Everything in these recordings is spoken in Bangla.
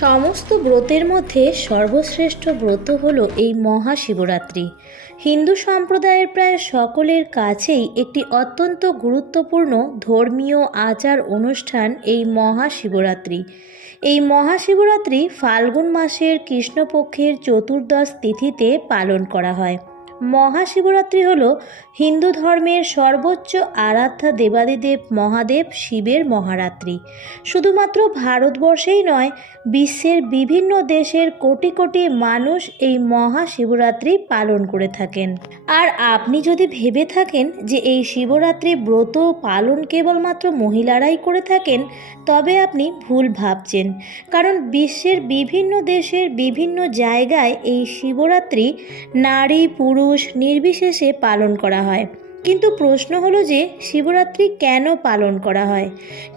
সমস্ত ব্রতের মধ্যে সর্বশ্রেষ্ঠ ব্রত হলো এই মহাশিবরাত্রি। হিন্দু সম্প্রদায়ের প্রায় সকলের কাছেই একটি অত্যন্ত গুরুত্বপূর্ণ ধর্মীয় আচার অনুষ্ঠান এই মহাশিবরাত্রি। এই মহাশিবরাত্রি ফাল্গুন মাসের কৃষ্ণপক্ষের চতুর্দশ তিথিতে পালন করা হয়। মহাশিবরাত্রি হল হিন্দু ধর্মের সর্বোচ্চ আরাধ্যা দেবাদিদেব মহাদেব শিবের মহারাত্রি। শুধুমাত্র ভারতবর্ষেই নয়, বিশ্বের বিভিন্ন দেশের কোটি কোটি মানুষ এই মহাশিবরাত্রি পালন করে থাকেন। আর আপনি যদি ভেবে থাকেন যে এই শিবরাত্রি ব্রত পালন কেবলমাত্র মহিলারাই করে থাকেন, তবে আপনি ভুল ভাবছেন। কারণ বিশ্বের বিভিন্ন দেশের বিভিন্ন জায়গায় এই শিবরাত্রি নারী পুরুষ নির্বিশেষে পালন করা হয়। কিন্তু প্রশ্ন হলো যে শিবরাত্রি কেন পালন করা হয়?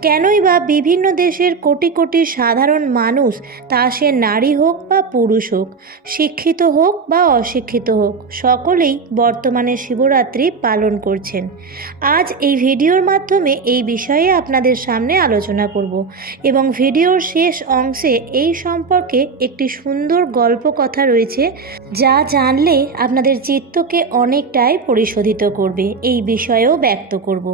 কেনই বা বিভিন্ন দেশের কোটি কোটি সাধারণ মানুষ, তা সে নারী হোক বা পুরুষ হোক, শিক্ষিত হোক বা অশিক্ষিত হোক, সকলেই বর্তমানে শিবরাত্রি পালন করছেন। আজ এই ভিডিওর মাধ্যমে এই বিষয়ে আপনাদের সামনে আলোচনা করব এবং ভিডিওর শেষ অংশে এই সম্পর্কে একটি সুন্দর গল্প কথা রয়েছে, যা জানলে আপনাদের চিত্তকে অনেকটাই পরিশোধিত করবে। এই বিষয়েও ব্যক্ত করব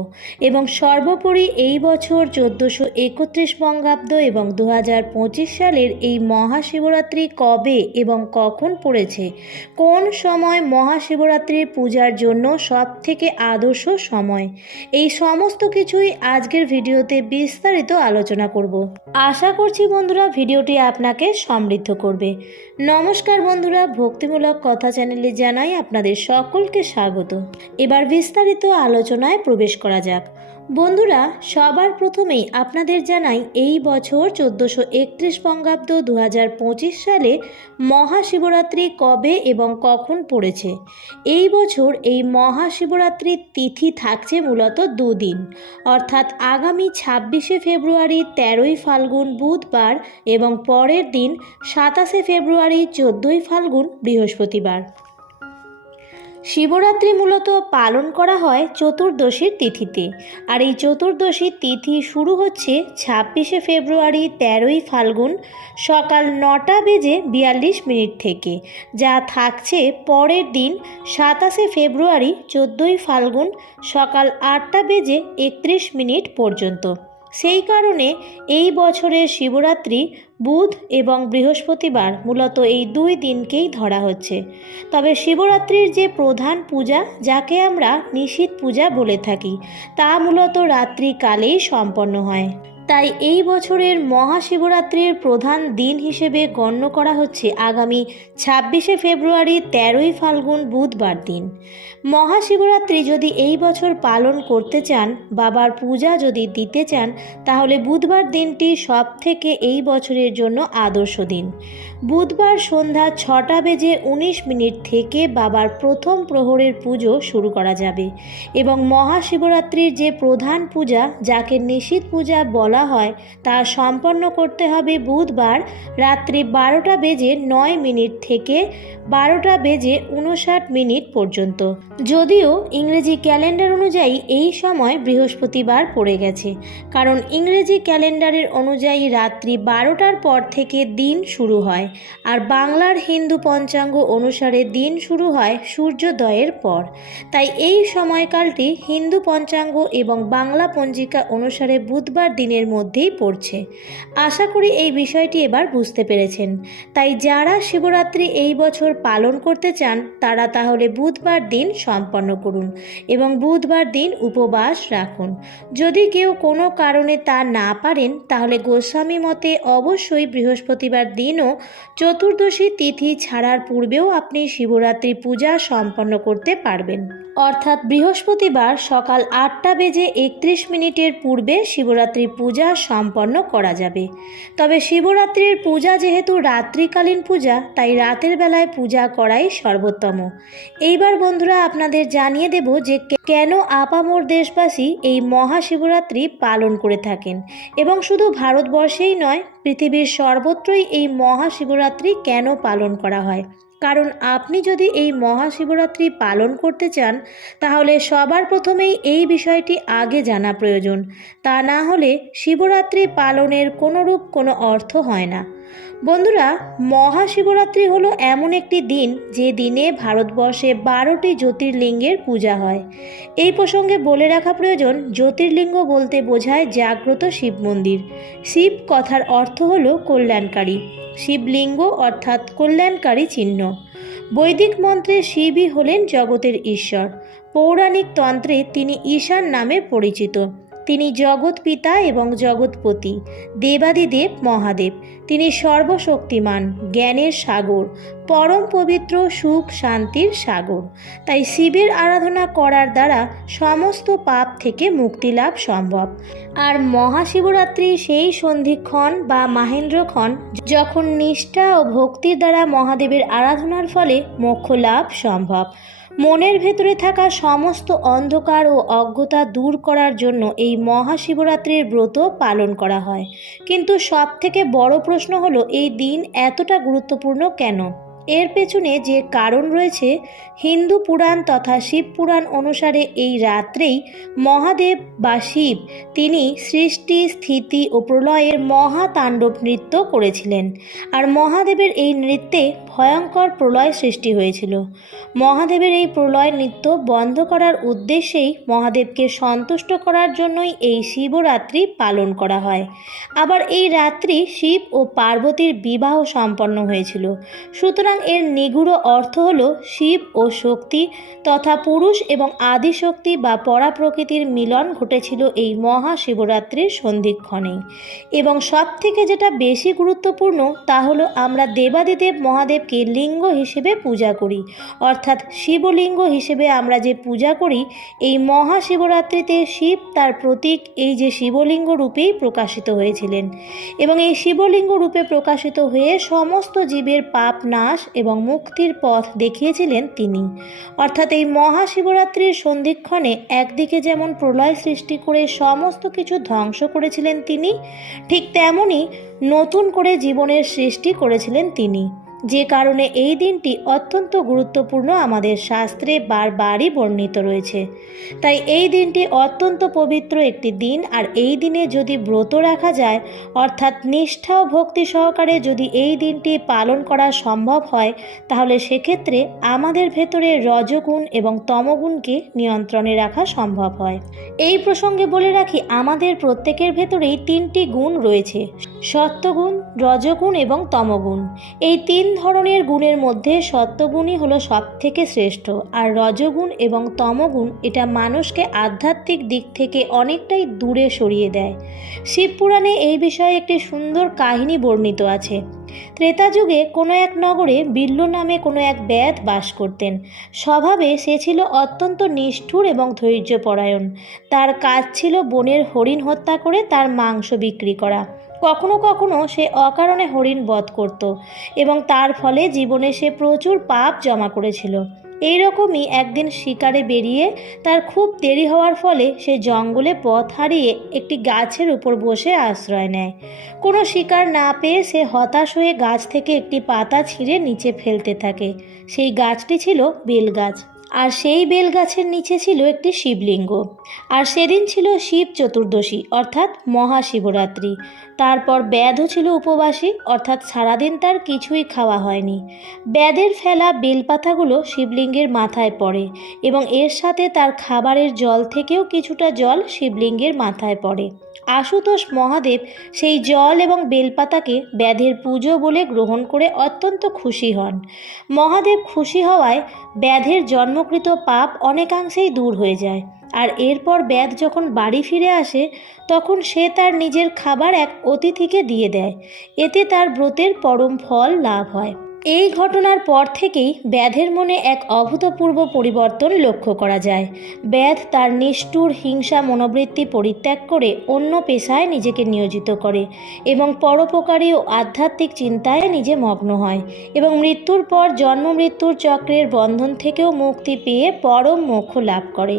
এবং সর্বোপরি এই বছর 1431 বঙ্গাব্দ এবং 2025 সালের এই মহাশিবরাত্রি কবে এবং কখন পড়েছে, কোন সময় মহাশিবরাত্রির পূজার জন্য সব থেকে আদর্শ সময়, এই সমস্ত কিছুই আজকের ভিডিওতে বিস্তারিত আলোচনা করব। আশা করছি বন্ধুরা ভিডিওটি আপনাকে সমৃদ্ধ করবে। নমস্কার বন্ধুরা, ভক্তিমূলক কথা চ্যানেলে জানাই আপনাদের সকলকে স্বাগত। এবার বিস্তারিত আলোচনায় প্রবেশ করা যাক। বন্ধুরা, সবার প্রথমেই আপনাদের জানাই এই বছর 1431 বঙ্গাব্দ 2025 সালে মহাশিবরাত্রি কবে এবং কখন পড়েছে। এই বছর এই মহাশিবরাত্রির তিথি থাকছে মূলত দুদিন, অর্থাৎ আগামী 26শে ফেব্রুয়ারি 13ই ফাল্গুন বুধবার এবং পরের দিন 27শে ফেব্রুয়ারি 14ই ফাল্গুন বৃহস্পতিবার। শিবরাত্রি মূলত পালন করা হয় চতুর্দশীর তিথিতে, আর এই চতুর্দশীর তিথি শুরু হচ্ছে 26শে ফেব্রুয়ারি 13ই ফাল্গুন সকাল 9:42 থেকে, যা থাকছে পরের দিন 27শে ফেব্রুয়ারি 14ই ফাল্গুন সকাল 8:31 পর্যন্ত। সেই কারণে এই বছরের শিবরাত্রি বুধ এবং বৃহস্পতিবার মূলত এই দুই দিনকেই ধরা হচ্ছে। তবে শিবরাত্রির যে প্রধান পূজা, যাকে আমরা নিশীথ পূজা বলে থাকি, তা মূলত রাত্রিকালেই সম্পন্ন হয়। তাই এই বছরের মহাশিবরাত্রির প্রধান দিন হিসেবে গণ্য করা হচ্ছে আগামী 26শে ফেব্রুয়ারি 13ই ফাল্গুন বুধবার দিন। মহাশিবরাত্রি যদি এই বছর পালন করতে চান, বাবার পূজা যদি দিতে চান, তাহলে বুধবার দিনটি সব থেকে এই বছরের জন্য আদর্শ দিন। বুধবার সন্ধ্যা 6:19 থেকে বাবার প্রথম প্রহরের পুজো শুরু করা যাবে এবং মহাশিবরাত্রির যে প্রধান পূজা, যাকে নিশীথ পূজা বলা হয়, তা সম্পন্ন করতে হবে বুধবার রাত্রি 12:09 থেকে 12:59 পর্যন্ত। যদিও ইংরেজি ক্যালেন্ডার অনুযায়ী এই সময় বৃহস্পতিবার পড়ে গেছে, কারণ ইংরেজি ক্যালেন্ডারের অনুযায়ী রাত্রি 12টার পর থেকে দিন শুরু হয়, আর বাংলার হিন্দু পঞ্চাঙ্গ অনুসারে দিন শুরু হয় সূর্যোদয়ের পর। তাই এই সময়কালটি হিন্দু পঞ্চাঙ্গ এবং বাংলা পঞ্জিকা অনুসারে বুধবার দিনের মধ্যেই পড়ছে। আশা করি এই বিষয়টি এবার বুঝতে পেরেছেন। তাই যারা শিবরাত্রি এই বছর পালন করতে চান, তারা তাহলে বুধবার দিন সম্পন্ন করুন এবং বুধবার দিন উপবাস রাখুন। যদি কেউ কোনো কারণে তা না পারেন, তাহলে গোস্বামী মতে অবশ্যই বৃহস্পতিবার দিনও চতুর্দশী তিথি ছাড়ার পূর্বেও আপনি শিবরাত্রি পূজা সম্পন্ন করতে পারবেন। অর্থাৎ বৃহস্পতিবার সকাল 8:31 পূর্বে শিবরাত্রির পূজা সম্পন্ন করা যাবে। তবে শিবরাত্রির পূজা যেহেতু রাত্রিকালীন পূজা, তাই রাতের বেলায় পূজা করাই সর্বোত্তম। এইবার বন্ধুরা আপনাদের জানিয়ে দেব যে কেন আপামর দেশবাসী এই মহাশিবরাত্রি পালন করে থাকেন, এবং শুধু ভারতবর্ষেই নয়, পৃথিবীর সর্বত্রই এই মহাশিবরাত্রি কেন পালন করা হয়। কারণ আপনি যদি এই মহাশিবরাত্রি পালন করতে চান তাহলে সবার প্রথমেই এই বিষয়টি আগে জানা প্রয়োজন। তা না হলে শিবরাত্রি পালনের কোনোরূপ কোনো অর্থ হয় না। বন্ধুরা, মহাশিবরাত্রি হলো এমন একটি দিন যে দিনে ভারতবর্ষে 12টি জ্যোতির্লিঙ্গের পূজা হয়। এই প্রসঙ্গে বলে রাখা প্রয়োজন, জ্যোতির্লিঙ্গ বলতে বোঝায় জাগ্রত শিব মন্দির। শিব কথার অর্থ হলো কল্যাণকারী, শিবলিঙ্গ অর্থাৎ কল্যাণকারী চিহ্ন। বৈদিক মন্ত্রে শিবই হলেন জগতের ঈশ্বর। পৌরাণিক তন্ত্রে তিনি ঈশান নামে পরিচিত। তিনি জগৎ পিতা এবং জগৎপতি, দেবাদিদেব মহাদেব। তিনি সর্বশক্তিমান, জ্ঞানের সাগর, পরম পবিত্র, সুখ শান্তির সাগর। তাই শিবের আরাধনা করার দ্বারা সমস্ত পাপ থেকে মুক্তি লাভ সম্ভব। আর মহাশিবরাত্রি সেই সন্ধিক্ষণ বা মাহেন্দ্রক্ষণ যখন নিষ্ঠা ও ভক্তির দ্বারা মহাদেবের আরাধনার ফলে মোক্ষ লাভ সম্ভব। মনের ভেতরে থাকা সমস্ত অন্ধকার ও অজ্ঞতা দূর করার জন্য এই মহাশিবরাত্রির ব্রত পালন করা হয়। কিন্তু সবথেকে বড় প্রশ্ন হলো, এই দিন এতটা গুরুত্বপূর্ণ কেন? এর পেছনে যে কারণ রয়েছে, হিন্দু পুরাণ তথা শিব পুরাণ অনুসারে এই রাত্রেই মহাদেব বা শিব তিনি সৃষ্টি, স্থিতি ও প্রলয়ের মহাতাণ্ডব নৃত্য করেছিলেন। আর মহাদেবের এই নৃত্যে ভয়ঙ্কর প্রলয় সৃষ্টি হয়েছিল। মহাদেবের এই প্রলয় নৃত্য বন্ধ করার উদ্দেশ্যেই মহাদেবকে সন্তুষ্ট করার জন্যই এই শিবরাত্রি পালন করা হয়। আবার এই রাত্রি শিব ও পার্বতীর বিবাহ সম্পন্ন হয়েছিল। সুতরাং এর নিগূঢ় অর্থ হল শিব ও শক্তি তথা পুরুষ এবং আদিশক্তি বা পরাপ্রকৃতির মিলন ঘটেছিল এই মহাশিবরাত্রির সন্ধিক্ষণেই। এবং সব থেকে যেটা বেশি গুরুত্বপূর্ণ তা হলো, আমরা দেবাদিদেব মহাদেবকে লিঙ্গ হিসেবে পূজা করি, অর্থাৎ শিবলিঙ্গ হিসেবে আমরা যে পূজা করি, এই মহাশিবরাত্রিতে শিব তার প্রতীক এই যে শিবলিঙ্গ রূপেই প্রকাশিত হয়েছিলেন। এবং এই শিবলিঙ্গ রূপে প্রকাশিত হয়ে সমস্ত জীবের পাপ নাশ এবং মুক্তির পথ দেখিয়েছিলেন তিনি। অর্থাৎ এই মহাশিবরাত্রির সন্ধিক্ষণে একদিকে যেমন প্রলয় সৃষ্টি করে সমস্ত কিছু ধ্বংস করেছিলেন তিনি, ঠিক তেমনই নতুন করে জীবনের সৃষ্টি করেছিলেন তিনি। যে কারণে এই দিনটি অত্যন্ত গুরুত্বপূর্ণ আমাদের শাস্ত্রে বারবারই বর্ণিত রয়েছে। তাই এই দিনটি অত্যন্ত পবিত্র একটি দিন। আর এই দিনে যদি ব্রত রাখা যায়, অর্থাৎ নিষ্ঠা ও ভক্তি সহকারে যদি এই দিনটি পালন করা সম্ভব হয়, তাহলে সেক্ষেত্রে আমাদের ভেতরে রজগুণ এবং তমগুণকে নিয়ন্ত্রণে রাখা সম্ভব হয়। এই প্রসঙ্গে বলে রাখি, আমাদের প্রত্যেকের ভেতরেই 3টি গুণ রয়েছে: সত্ত্বগুণ, রজগুণ এবং তমগুণ। এই 3 ধরনের গুণের মধ্যে সত্ত্বগুণই হলো সব থেকে শ্রেষ্ঠ। আর রজগুণ এবং তমগুণ এটা মানুষকে আধ্যাত্মিক দিক থেকে অনেকটাই দূরে সরিয়ে দেয়। শিবপুরাণে এই বিষয়ে একটি সুন্দর কাহিনী বর্ণিত আছে। ত্রেতা যুগে কোনো এক নগরে বিল্ল নামে কোনো এক ব্যাধ বাস করতেন। স্বভাবে সে ছিল অত্যন্ত নিষ্ঠুর এবং ধৈর্যপরায়ণ। তার কাজ ছিল বনের হরিণ হত্যা করে তার মাংস বিক্রি করা। কখনো কখনো সে অকারণে হরিণ বধ করত এবং তার ফলে জীবনে সে প্রচুর পাপ জমা করেছিল। এইরকমই একদিন শিকারে বেরিয়ে তার খুব দেরি হওয়ার ফলে সে জঙ্গলে পথ হারিয়ে একটি গাছের উপর বসে আশ্রয় নেয়। কোনো শিকার না পেয়ে সে হতাশ হয়ে গাছ থেকে একটি পাতা ছিঁড়ে নিচে ফেলতে থাকে। সেই গাছটি ছিল বেলগাছ। আর সেই বেলগাছের নিচে ছিল একটি শিবলিঙ্গ। আর সেদিন ছিল শিব চতুর্দশী অর্থাৎ মহাশিবরাত্রি। তারপর ব্যাধও ছিল উপবাসী, অর্থাৎ সারাদিন তার কিছুই খাওয়া হয়নি। ব্যাধের ফেলা বেলপাতাগুলো শিবলিঙ্গের মাথায় পড়ে এবং এর সাথে তার খাবারের জল থেকেও কিছুটা জল শিবলিঙ্গের মাথায় পড়ে। আশুতোষ মহাদেব সেই জল এবং বেলপাতাকে ব্যাধের পুজো বলে গ্রহণ করে অত্যন্ত খুশি হন। মহাদেব খুশি হওয়ায় ব্যাধের জন্মকৃত পাপ অনেকাংশেই দূর হয়ে যায়। আর এরপর ব্যাধ যখন বাড়ি ফিরে আসে, তখন সে তার নিজের খাবার এক অতিথিকে দিয়ে দেয়। এতে তার ব্রতের পরম ফল লাভ হয়। এই ঘটনার পর থেকেই ব্যাধের মনে এক অভূতপূর্ব পরিবর্তন লক্ষ্য করা যায়। ব্যাধ তার নিষ্ঠুর হিংসা মনোবৃত্তি পরিত্যাগ করে অন্য পেশায় নিজেকে নিয়োজিত করে এবং পরোপকারী ও আধ্যাত্মিক চিন্তায় নিজে মগ্ন হয় এবং মৃত্যুর পর জন্ম মৃত্যুর চক্রের বন্ধন থেকেও মুক্তি পেয়ে পরম মোক্ষ লাভ করে।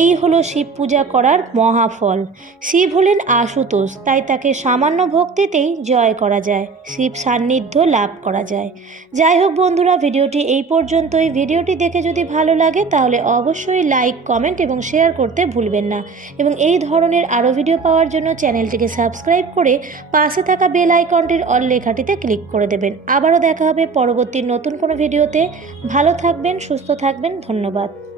এই হলো শিব পূজা করার মহাফল। শিব হলেন আশুতোষ, তাই তাকে সামান্য ভক্তিতেই জয় করা যায়, শিব সান্নিধ্য লাভ করা যায়। যাই হোক বন্ধুরা, ভিডিওটি এই পর্যন্তই। ভিডিওটি দেখে যদি ভালো লাগে তাহলে অবশ্যই লাইক, কমেন্ট এবং শেয়ার করতে ভুলবেন না। এবং এই ধরনের আরও ভিডিও পাওয়ার জন্য চ্যানেলটিকে সাবস্ক্রাইব করে পাশে থাকা বেল আইকনটির অল লেখাটিতে ক্লিক করে দেবেন। আবারও দেখা হবে পরবর্তী নতুন কোনো ভিডিওতে। ভালো থাকবেন, সুস্থ থাকবেন, ধন্যবাদ।